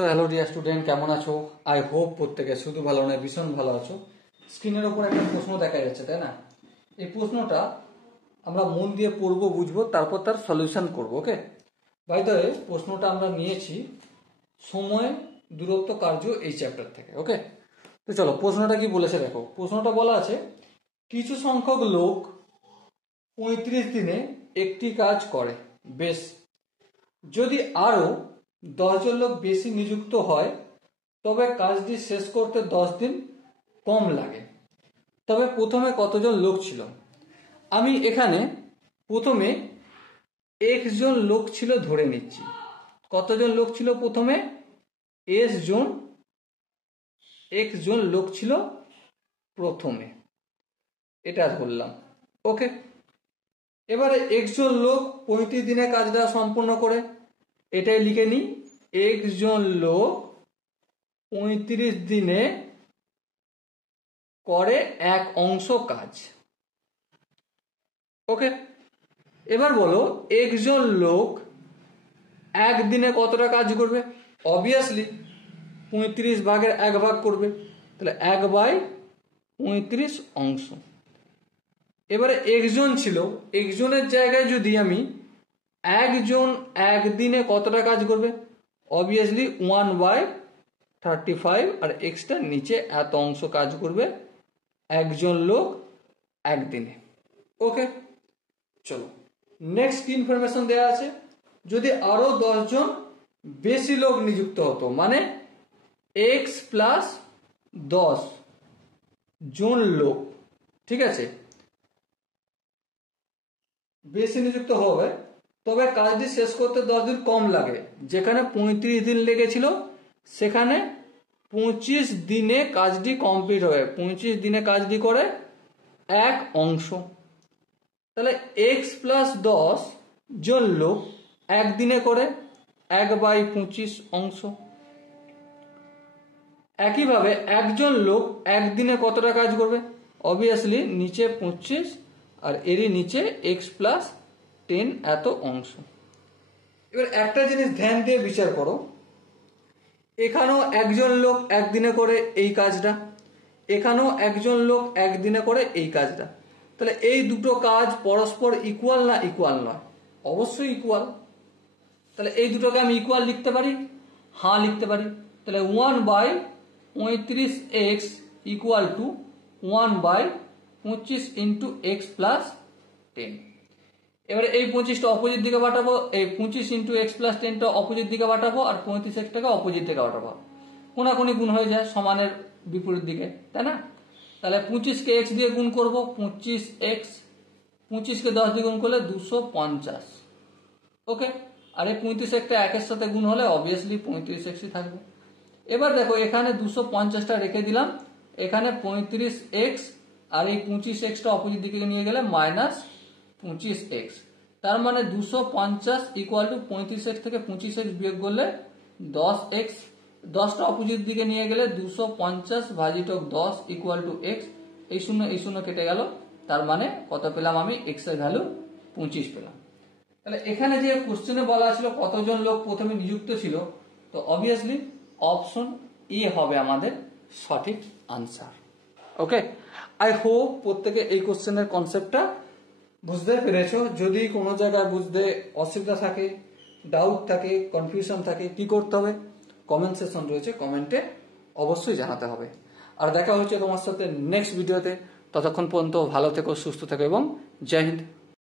So hello dear student, কেমন আছো? I hope প্রত্যেকে শুধু ভালো নয় ভীষণ ভালো আছো। স্ক্রিনের ওপর একটা প্রশ্ন দেখা যাচ্ছে, তাই না? এই প্রশ্নটা আমরা মন দিয়ে পড়বো, বুঝবো, তারপর তার সলিউশন করবো। ওকে, বাই দ্য ওয়ে, প্রশ্নটা আমরা নিয়েছি সময় দূরত্ব কার্য এই চ্যাপ্টার থেকে। ওকে, তো চলো প্রশ্নটা কি বলেছে দেখো। প্রশ্নটা বলা আছে, কিছু সংখ্যক লোক 35 দিনে একটি কাজ করে। বেশ, যদি আরো 10 জন লোক বেশি নিযুক্ত হয় তবে কাজটি শেষ করতে 10 দিন কম লাগে। তবে প্রথমে কতজন লোক ছিল? আমি এখানে প্রথমে x জন লোক ছিল ধরে নিচ্ছি। কতজন লোক ছিল? প্রথমে x জন লোক ছিল প্রথমে, এটা ধরলাম। ওকে, এবারে x জন লোক 35 দিনে কাজটা সম্পূর্ণ করে, এটাই লিখে নিই। x জন লোক 35 দিনে করে এক অংশ কাজ। ওকে, এবার বলো x জন লোক একদিনে কতটা কাজ করবে? অবভিয়াসলি 35 ভাগের 1 ভাগ করবে, তাহলে 1/35 অংশ। এবারে একজন ছিল, একজনের জায়গায় যদি আমি একজন একদিনে কতটা কাজ করবে? অবভিয়াসলি 1/35, আর এক্সটা নিচে এত অংশ কাজ করবে একজন লোক একদিনে। ওকে, চলো নেক্সট কি ইনফরমেশন দেওয়া আছে, যদি আরো 10 জন বেশি লোক নিযুক্ত হতো, মানে x প্লাস 10 জন লোক, ঠিক আছে, বেশি নিযুক্ত হবে, তবে কাজটি শেষ করতে 10 দিন কম লাগে। যেখানে 35 দিন লেগেছিল সেখানে 25 দিনে কাজটি কমপ্লিট হবে। 25 দিনে কাজটি করে এক অংশ। তাহলে x প্লাস 10 জন লোক একদিনে করে 1/25 অংশ। একইভাবে একজন লোক একদিনে কতটা কাজ করবে? অবভিয়াসলি নিচে 25 আর এরই নিচে x প্লাস 10 এত অংশ। এবার একটা জিনিস ধ্যান দিয়ে বিচার করো, এখানেও একজন লোক একদিনে করে এই কাজটা, এখানেও একজন লোক একদিনে করে এই কাজটা। তাহলে এই দুটো কাজ পরস্পর ইকুয়াল না ইকুয়াল নয়? অবশ্যই ইকুয়াল। তাহলে এই দুটোকে আমি ইকুয়াল লিখতে পারি? হ্যাঁ, লিখতে পারি। তাহলে 1/35x equal to 1/25 into x plus 10। এবারে এই 25টা অপোজিট দিকে পাঠাবো, এই 25 ইন্টু x প্লাস 10টা অপোজিট দিকে পাঠাবো, আর 35xটাকে অপোজিট দিকে পাঠাবো। কোনাকুনি গুণ হয়ে যায় সমানের বিপরীত দিকে, তাই না? তাহলে 25কে x দিয়ে গুণ করব, 25x, 25কে 10 দিয়ে গুণ করলে 250। ওকে, আর এই 35xটা একের সাথে গুণ হলে অবভিয়াসলি 35xই থাকবে। এবার দেখো এখানে 250টা রেখে দিলাম, এখানে 35x আর এই 25xটা অপোজিট দিকে নিয়ে গেলে -25x। তার মানে 250 ইকুয়াল টু 35x থেকে 25x বিয়োগ করলে 10x। 10টা অপোজিট দিকে নিয়ে গেলে 250 ভাজিতক 10 ইকুয়াল টু x। এই শূন্য কেটে গেল, তার মানে কত পেলাম আমি? x এর ভ্যালু 25 পেলাম। তাহলে এখানে যে কোশ্চেনে বলা ছিল কতজন লোক প্রথমে নিযুক্ত ছিল, তো অবভিয়াসলি অপশন এ হবে আমাদের সঠিক আনসার। ওকে, আই হোপ প্রত্যেকে এই কোশ্চেনের কনসেপ্টটা বুঝতে পেরেছো। যদি কোনো জায়গায় বুঝতে অসুবিধা থাকে, ডাউট থাকে, কনফিউশন থাকে, কি করতে হবে? কমেন্ট সেকশন রয়েছে, কমেন্টে অবশ্যই জানাতে হবে। আর দেখা হচ্ছে তোমার সাথে নেক্সট ভিডিওতে। ততক্ষণ পর্যন্ত ভালো থেকো, সুস্থ থেকো এবং জয় হিন্দ।